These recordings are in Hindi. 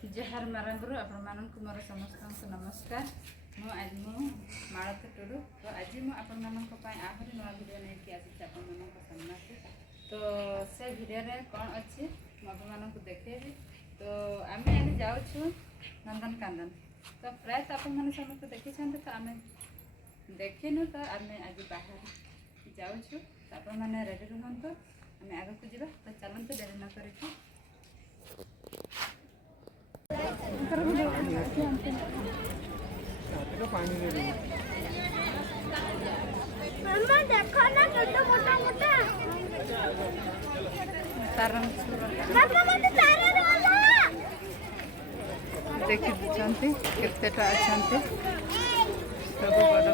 जहार मारंगुरु आपण मानक मोर समस्त नमस्कार। आज मु मालती टुडू तो आज मु आपण मानक पय आहुरी नवा वीडियो नै कि आसी आपण मानक सामने तो से वीडियो रे कोन अछि म आपण मानक देखेबी। तो आमे आज जाउ छु नंदनकानन। तो प्राय आपण माने समस्त देखि छन तो आमे देखिनु तो आमे आज बाहर जाउ छु आपण माने रेडी रहंतो आमे आगे को जिबा। तो चलंत देरी न करिकि पानी दे दे मम्मा देखो ना कितना मोटा मोटा तारम मम्मा मत तारा रोला देखि दिछंती केतेटा अछंती सब बड़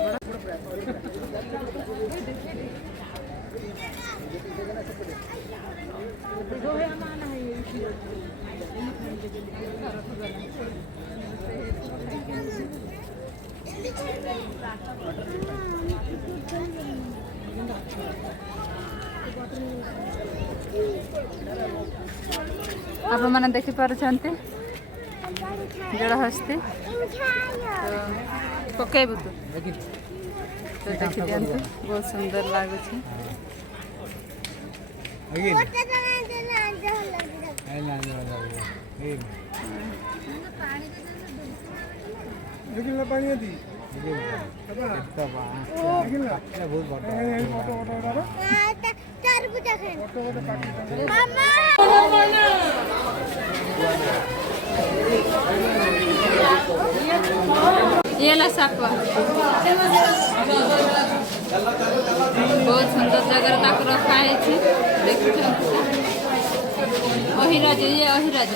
आप मैंने देखी पार्टी जड़ हस्ती तो पकेबू तो देखी दिखाते बहुत सुंदर लगुच। पानी दी ये ला सापा बहुत सुंदर जगह तक रखा है। देखिए अहिराज ये अहिराज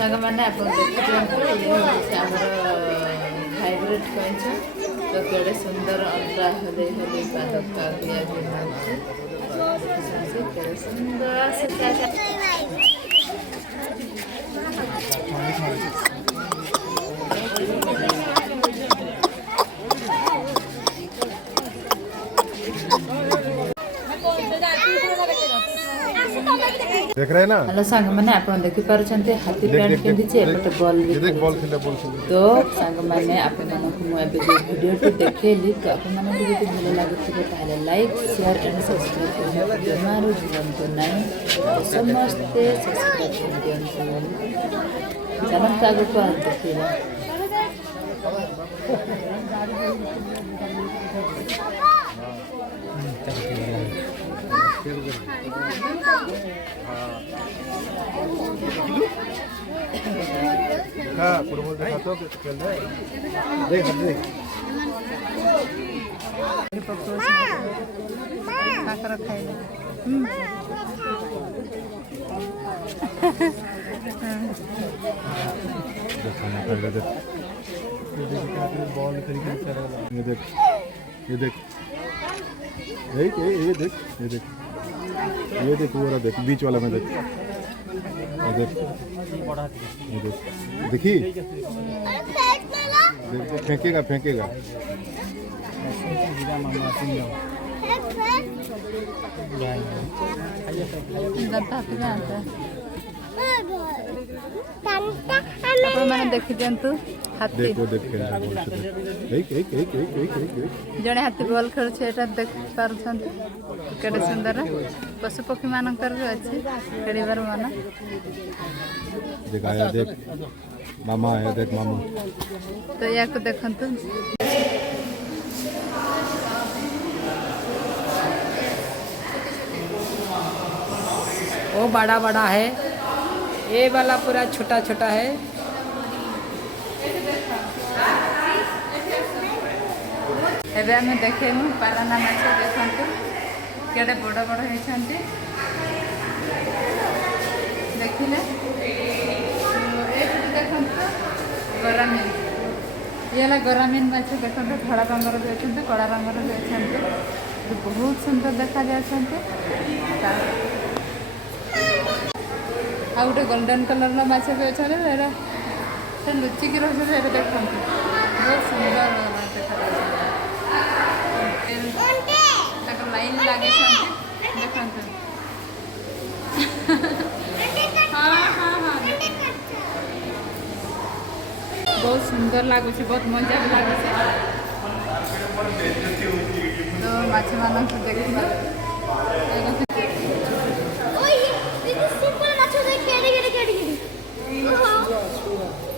साग मैंने आप हाइब्रिड कईच तो केड़े सुंदर अंडा हले हले पादक का दिया केड़े सुंदर देख रहे हैं ना। हेलो सांग मैंने आप देखि पारछन्ते हाथी पैंट पिंधिचे एपटे बॉल भी ये देख बॉल खेले तो सांग मैंने आप मानक मु एबे जे वीडियो टी देखेली तो आप मानक जदि भलो लागुथिबे ताले लाइक शेयर एंड सब्सक्राइब करना जमारो जीवन तो नहीं तो समस्त सब्सक्राइब कर दियंतु चलन तागु को देखिबा। हाँ फुटबॉल देखा तो खेल रहा है देख देख खाकर खाइले खाना खाएगा देख बॉल तरीके से ये देख ये देख ये देख ये देख ये देख वो देख बीच वाला में देख ये देख ये देख देखी फेंकेगा फेंकेगा मैंने देखी दिंतु हाथी देखो देख जड़े हाथी बॉल खेल देख पार्टी केड़े सुंदर पशु पक्षी मानकर भी अच्छे खेलिबार मन देख आया देख मामा आया देख मामा तो या को देखंतु वो बड़ा बड़ा है ये वाला पूरा छोटा छोटा है। एबे हमें देखेमु पाराना माछ देखंतु केड़े बड़ बड़ होइछंती देखिले गरामीन ये है गरामीन माछ देखते धड़ा रंगर भी अच्छे कड़ा रंगर भी अच्छे बहुत सुंदर देखा जाते आ गोटे गोल्डन कलर माछ भी अच्छे लुचिकी रही देखते बहुत सुंदर देखा लाइन लगे देखते हाँ हाँ हाँ बहुत सुंदर लगुच बहुत मजा भी लगुच तो माछ मान देखिए ओए ये सिंपल माछ देख केड़ी केड़ी केड़ी केड़ी ओहो